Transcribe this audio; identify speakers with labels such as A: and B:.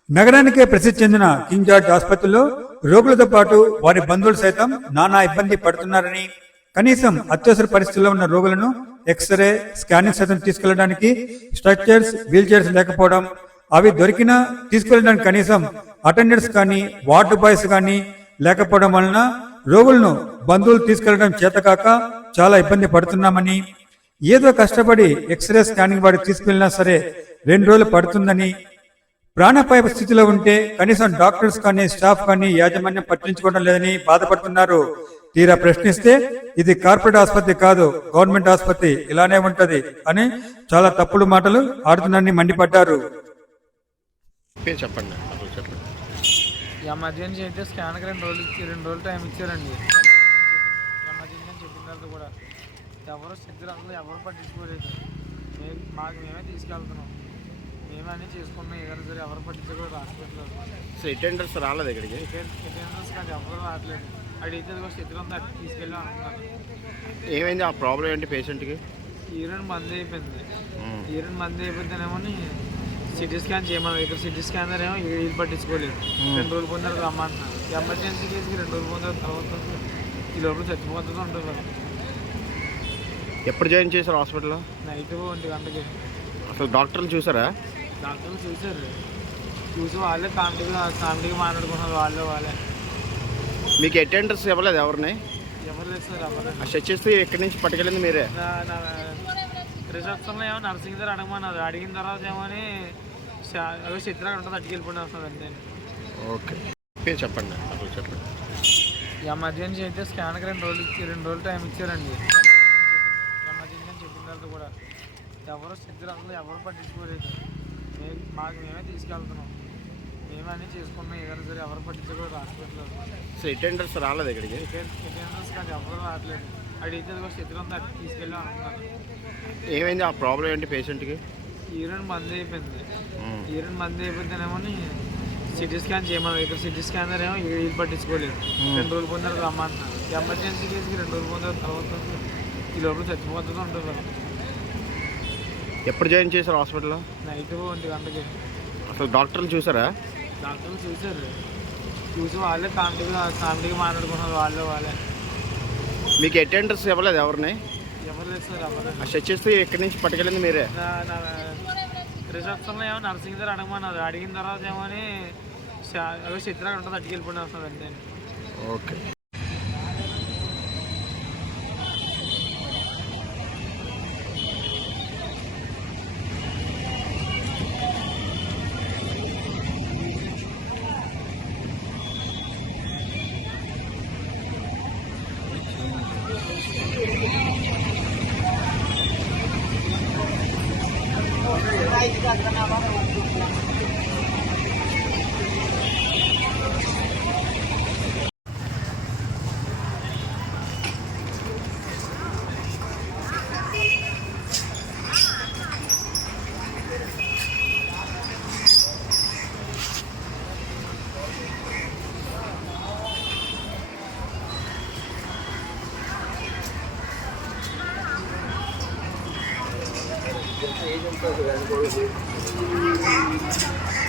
A: నగరానికే ప్రసిద్ధి చెందిన king George ఆసుపత్రిలో రోగులతో పాటు వారి బంధువులు సైతం నానా ఇబ్బంది పడుతున్నారని, కనీసం అత్యవసర పరిస్థితుల్లో ఉన్న రోగులను ఎక్స్రే, స్కానింగ్ సైతం తీసుకెళ్లడానికి స్ట్రక్చర్స్, వీల్ చైర్స్ లేకపోవడం, అవి దొరికినా తీసుకెళ్లడానికి కనీసం అటెండర్స్ కానీ వార్డు బాయ్స్ కానీ లేకపోవడం వలన రోగులను బంధువులు తీసుకెళ్లడం చేతకాక చాలా ఇబ్బంది పడుతున్నామని, ఏదో కష్టపడి ఎక్స్రే, స్కానింగ్ వాడికి తీసుకెళ్లినా సరే 2 రోజులు పడుతుందని, ప్రాణాపాయ స్థితిలో ఉంటే కనీసం డాక్టర్స్ కానీ స్టాఫ్ కానీ యాజమాన్యం పట్టించుకోవడం లేదని బాధపడుతున్నారు. తీరా ప్రశ్నిస్తే ఇది కార్పొరేట్ ఆసుపత్రి కాదు, గవర్నమెంట్ ఆసుపత్రి, ఇలానే ఉంటది అని చాలా తప్పుడు మాటలు ఆడుతున్నారని మండిపడ్డారు.
B: చెప్పండి.
C: ఎమర్జెన్సీ అయితే స్కాన్కి 2 రోజులు టైం ఇచ్చారండి. ఎమర్జెన్సీ అని చెప్పిన తర్వాత కూడా ఎవరు సిద్ధులు ఎవరు పట్టించుకోలేదు. మేమే తీసుకెళ్తున్నాం, మేమే అన్నీ చేసుకున్నాం. ఏదైనా సరే ఎవరు పట్టించుకోలేదు హాస్పిటల్లో.
B: సో అటెండర్స్ రాలేదు ఇక్కడికి?
C: అటెండర్స్ కానీ ఎవరు రావట్లేదు. అడిగితే కూడా సిద్ధులు అంతా తీసుకెళ్ళాం అనుకున్నారు.
B: ఏమైంది? ఆ ప్రాబ్లం ఏంటి పేషెంట్కి?
C: యూరిన్ మంది అయిపోయింది. యూరిన్ మంది అయిపోతేనేమో సిటీ స్కాన్ చేయమన్నారు. ఇక్కడ సిటీ స్కానర్ ఏమో వీళ్ళు పట్టించుకోలేదు. 2 రోజులు పొందారు రమ్మంటున్నారు. ఎమర్జెన్సీ కేసుకి 2 రోజులు పొందారు. తర్వాత ఈ లోపల చచ్చిపోతుంది ఉంటుంది.
B: ఎప్పుడు జాయిన్ చేశారు హాస్పిటల్లో?
C: నైట్ 1 గంటకి.
B: అసలు డాక్టర్లు చూసారా?
C: డాక్టర్లు చూసారు. చూసి వాళ్ళే కామెడీగా మాట్లాడుకున్నారు. వాళ్ళే.
B: మీకు అటెండర్స్ ఇవ్వలేదు ఎవరిని?
C: ఎవరు లేదు సార్, ఎవరు.
B: ఆ సెట్ చేస్తే ఇక్కడి నుంచి పట్టుకెళ్ళింది మీరే?
C: రిసెప్షన్లో ఏమో నర్సింగ్ దగ్గర అడగమన్నారు. అడిగిన తర్వాత ఏమో చిత్రంగా ఉంటుంది, అట్టుకెళ్ళిపోయి వస్తుంది అంతే.
B: ఓకే, చెప్పండి.
C: ఎమర్జెన్సీ అయితే స్కాన్కి 2 రోజులు టైం ఇచ్చారండి. ఎమర్జెన్సీ అని చెప్పిన తర్వాత కూడా ఎవరు సిద్ధులు ఎవరు పట్టించుకోలేదు. మేమే తీసుకెళ్తున్నాం, మేమే అన్నీ చేసుకున్నాం. ఏదైనా సరే ఎవరు పట్టించుకోలేదు హాస్పిటల్లో.
B: సో అటెండర్స్ రాలేదు ఇక్కడికి?
C: అటెండర్స్ కానీ ఎవరు రావట్లేదు. అడిగితే కూడా సిద్ధులు అంతా తీసుకెళ్ళాం అనుకున్నారు.
B: ఏమైంది? ఆ ప్రాబ్లం ఏంటి పేషెంట్కి?
C: యూరిన్ మంది అయిపోయింది. యూరిన్ మంది అయిపోతేనేమో సిటీ స్కాన్ చేయమన్నారు. ఇక్కడ సిటీ స్కానర్ ఏమో వీళ్ళు పట్టించుకోలేదు. 2 రోజులు పొందారు రమ్మంటున్నారు. ఎమర్జెన్సీ కేసుకి 2 రోజులు పొందారు. తర్వాత ఈ లోపల చచ్చిపోతుంది ఉంటుంది.
B: ఎప్పుడు జాయిన్ చేశారు హాస్పిటల్లో?
C: నైట్ 1 గంటకి.
B: అసలు డాక్టర్లు చూసారా?
C: డాక్టర్లు చూసారు. చూసి వాళ్ళే కామెడీగా మాట్లాడుకున్నారు. వాళ్ళే.
B: మీకు అటెండర్స్ ఇవ్వలేదు ఎవరిని?
C: ఎవరు లేదు సార్, ఎవరు.
B: ఆ సెట్ చేస్తే ఇక్కడి నుంచి పట్టుకెళ్ళింది మీరే?
C: రిసెప్షన్లో ఏమో నర్సింగ్ దగ్గర అడగమన్నారు. అడిగిన తర్వాత ఏమో చిత్రంగా ఉంటుంది, అట్టుకెళ్ళిపోయి వస్తుంది అంతే.
B: ఓకే. ఏజ్ ఉంటుంది.